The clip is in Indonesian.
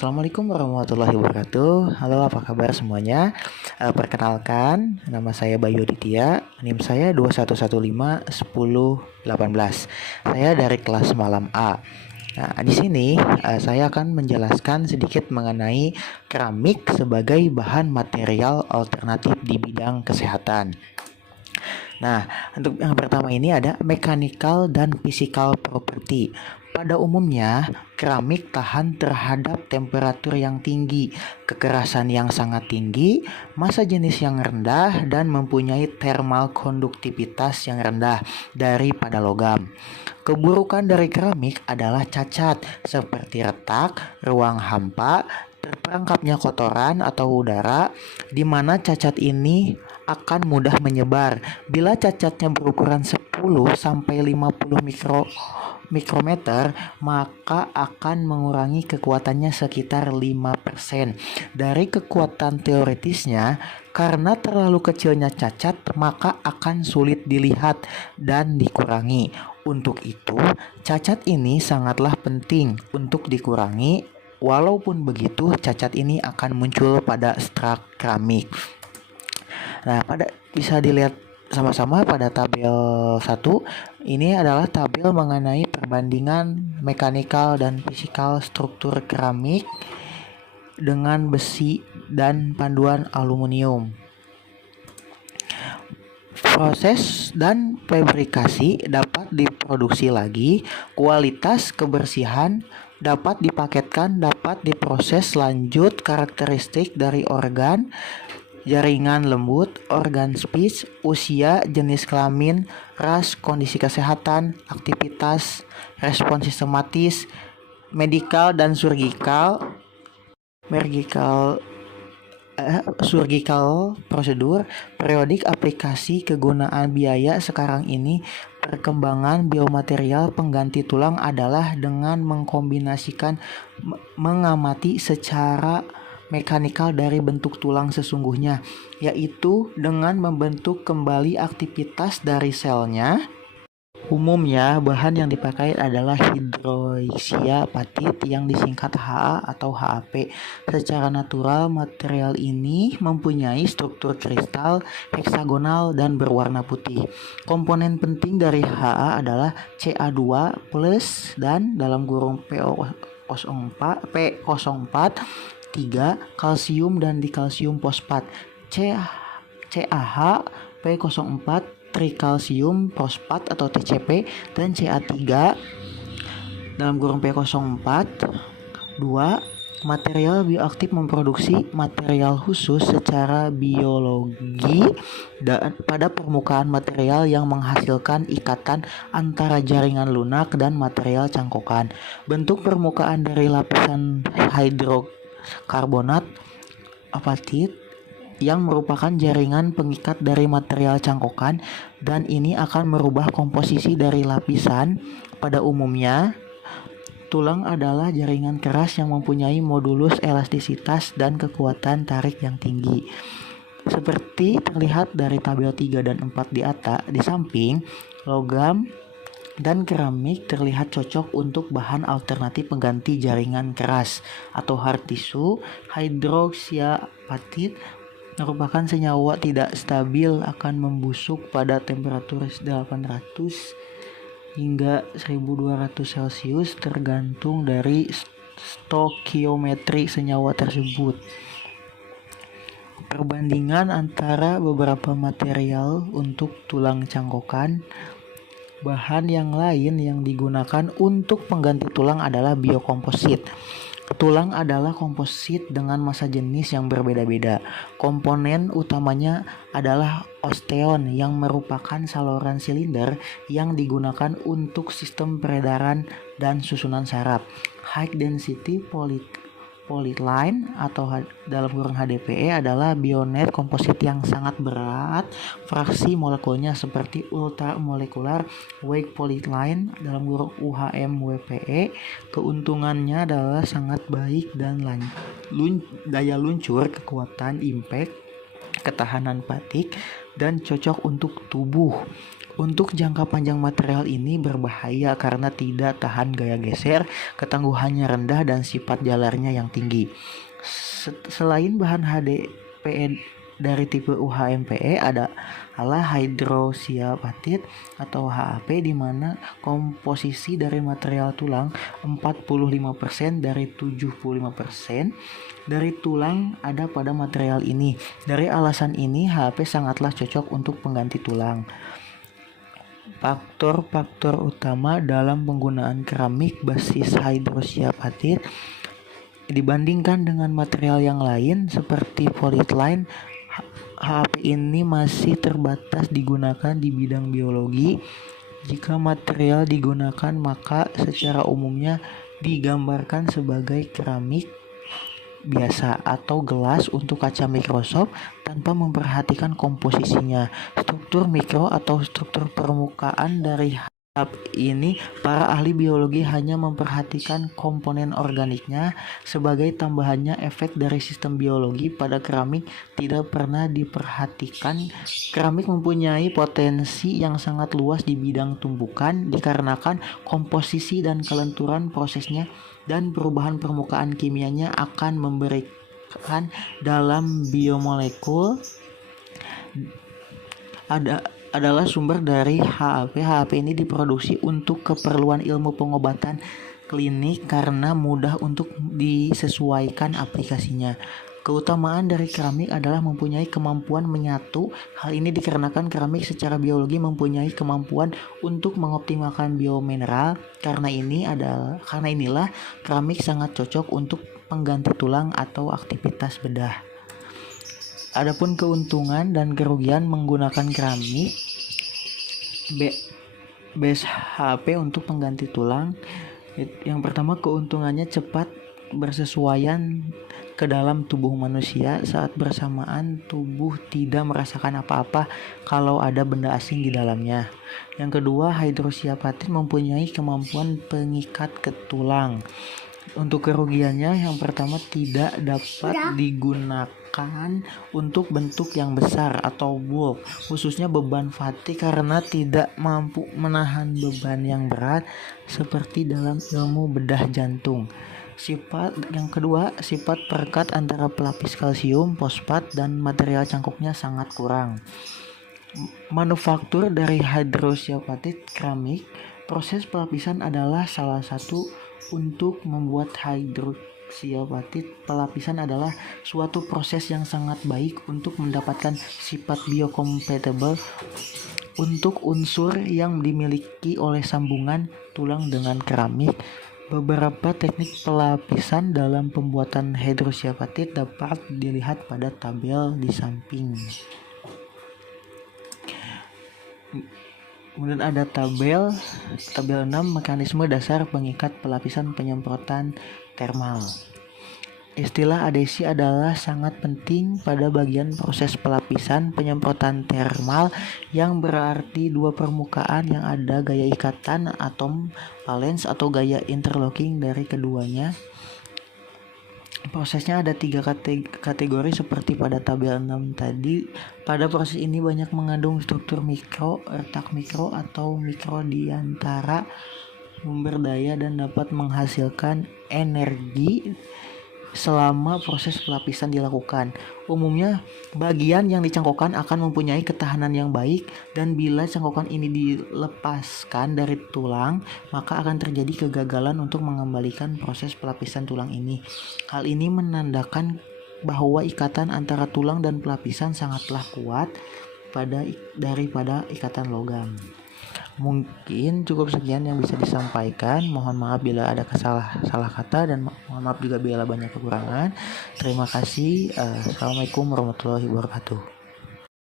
Assalamualaikum warahmatullahi wabarakatuh. Halo, apa kabar semuanya? Perkenalkan, nama saya Bayu Aditya, NIM saya 21151018. Saya dari kelas malam A. Nah, di sini saya akan menjelaskan sedikit mengenai keramik sebagai bahan material alternatif di bidang kesehatan. Nah, untuk yang pertama ini ada mechanical dan physical property. Pada umumnya, keramik tahan terhadap temperatur yang tinggi, kekerasan yang sangat tinggi, massa jenis yang rendah, dan mempunyai thermal konduktivitas yang rendah daripada logam. Keburukan dari keramik adalah cacat seperti retak, ruang hampa, terperangkapnya kotoran atau udara, di mana cacat ini akan mudah menyebar. Bila cacatnya berukuran 10 sampai 50 mikrometer, maka akan mengurangi kekuatannya sekitar 5% dari kekuatan teoretisnya. Karena terlalu kecilnya cacat, maka akan sulit dilihat dan dikurangi. Untuk itu, cacat ini sangatlah penting untuk dikurangi. Walaupun begitu, cacat ini akan muncul pada struk keramik. Nah, bisa dilihat sama-sama pada tabel 1. Ini adalah tabel mengenai perbandingan mekanikal dan fisikal struktur keramik dengan besi dan panduan aluminium. Proses dan fabrikasi dapat diproduksi lagi. Kualitas kebersihan dapat dipaketkan, dapat diproses lanjut. Karakteristik dari organ, jaringan lembut, organ speech, usia, jenis kelamin, ras, kondisi kesehatan, aktivitas, respon sistematis, medikal dan surgical prosedur, periodik aplikasi, kegunaan biaya. Sekarang ini perkembangan biomaterial pengganti tulang adalah dengan mengkombinasikan mengamati secara mekanikal dari bentuk tulang sesungguhnya, yaitu dengan membentuk kembali aktivitas dari selnya. Umumnya bahan yang dipakai adalah hidroksiapatit yang disingkat HA atau HAP. Secara natural, material ini mempunyai struktur kristal heksagonal dan berwarna putih. Komponen penting dari HA adalah Ca2+ dan dalam kurung P04 3 kalsium dan dikalsium fosfat. CaH P04 trikalsium fosfat atau TCP, dan Ca3 dalam kurung P04 2 material bioaktif memproduksi material khusus secara biologi pada permukaan material yang menghasilkan ikatan antara jaringan lunak dan material cangkokan. Bentuk permukaan dari lapisan hidrokarbonat apatit yang merupakan jaringan pengikat dari material cangkokan, dan ini akan merubah komposisi dari lapisan. Pada umumnya, tulang adalah jaringan keras yang mempunyai modulus elastisitas dan kekuatan tarik yang tinggi. Seperti terlihat dari tabel 3 dan 4 di atas, di samping, logam dan keramik terlihat cocok untuk bahan alternatif pengganti jaringan keras atau hard tissue. Hidroksiapatit merupakan senyawa tidak stabil, akan membusuk pada temperatur 800 hingga 1200 Celcius tergantung dari stokiometri senyawa tersebut. Perbandingan antara beberapa material untuk tulang cangkokan. Bahan yang lain yang digunakan untuk pengganti tulang adalah biokomposit. Tulang adalah komposit dengan massa jenis yang berbeda-beda. Komponen utamanya adalah osteon yang merupakan saluran silinder yang digunakan untuk sistem peredaran dan susunan saraf. High density polyethylene atau dalam kurung HDPE adalah bionet komposit yang sangat berat. Fraksi molekulnya seperti ultramolekular weak polyethylene dalam kurung UHMWPE. Keuntungannya adalah sangat baik dan daya luncur, kekuatan impact, ketahanan fatigue, dan cocok untuk tubuh. Untuk jangka panjang material ini berbahaya karena tidak tahan gaya geser, ketangguhannya rendah dan sifat jalarnya yang tinggi. Selain bahan HDPE dari tipe UHMPE adalah hydroxyapatite atau HAP, di mana komposisi dari material tulang 45% dari 75% dari tulang ada pada material ini. Dari alasan ini HAP sangatlah cocok untuk pengganti tulang. Faktor-faktor utama dalam penggunaan keramik basis hydroxyapatite dibandingkan dengan material yang lain seperti polyethylene, HAP ini masih terbatas digunakan di bidang biologi. Jika material digunakan, maka secara umumnya digambarkan sebagai keramik biasa atau gelas untuk kaca Microsoft tanpa memperhatikan komposisinya, struktur mikro atau struktur permukaan dari HAP ini. Para ahli biologi hanya memperhatikan komponen organiknya. Sebagai tambahannya, efek dari sistem biologi pada keramik tidak pernah diperhatikan. Keramik mempunyai potensi yang sangat luas di bidang tumbukan dikarenakan komposisi dan kelenturan prosesnya, dan perubahan permukaan kimianya akan memberikan dalam biomolekul adalah sumber dari HAP. HAP ini diproduksi untuk keperluan ilmu pengobatan klinik karena mudah untuk disesuaikan aplikasinya. Keutamaan dari keramik adalah mempunyai kemampuan menyatu. Hal ini dikarenakan keramik secara biologi mempunyai kemampuan untuk mengoptimalkan biomineral. Karena inilah keramik sangat cocok untuk pengganti tulang atau aktivitas bedah. Adapun keuntungan dan kerugian menggunakan keramik base HAP untuk pengganti tulang. Yang pertama, keuntungannya cepat bersesuaian ke dalam tubuh manusia. Saat bersamaan, tubuh tidak merasakan apa-apa kalau ada benda asing di dalamnya. Yang kedua, hydroxyapatite mempunyai kemampuan pengikat ke tulang. Untuk kerugiannya, yang pertama, tidak dapat digunakan untuk bentuk yang besar atau bulk, khususnya beban fatigue, karena tidak mampu menahan beban yang berat seperti dalam ilmu bedah jantung. Yang kedua, sifat perekat antara pelapis kalsium, fosfat, dan material cangkoknya sangat kurang. Manufaktur dari hydroxyapatite keramik. Proses pelapisan adalah salah satu. Untuk membuat hydroxyapatite, pelapisan adalah suatu proses yang sangat baik untuk mendapatkan sifat biocompatible untuk unsur yang dimiliki oleh sambungan tulang dengan keramik. Beberapa teknik pelapisan dalam pembuatan hydroxyapatite dapat dilihat pada tabel di samping. Kemudian ada tabel 6, mekanisme dasar pengikat pelapisan penyemprotan termal. Istilah adhesi adalah sangat penting pada bagian proses pelapisan penyemprotan termal, yang berarti dua permukaan yang ada gaya ikatan atom valens atau gaya interlocking dari keduanya. Prosesnya ada 3 kategori seperti pada tabel 6 tadi. Pada proses ini banyak mengandung struktur mikro, retak mikro atau mikro di antara memberdaya dan dapat menghasilkan energi selama proses pelapisan dilakukan. Umumnya bagian yang dicangkokkan akan mempunyai ketahanan yang baik, dan bila cangkokan ini dilepaskan dari tulang, maka akan terjadi kegagalan untuk mengembalikan proses pelapisan tulang ini. Hal ini menandakan bahwa ikatan antara tulang dan pelapisan sangatlah kuat daripada ikatan logam. Mungkin cukup sekian yang bisa disampaikan. Mohon maaf bila ada salah kata, dan mohon maaf juga bila banyak kekurangan. Terima kasih. Assalamualaikum warahmatullahi wabarakatuh.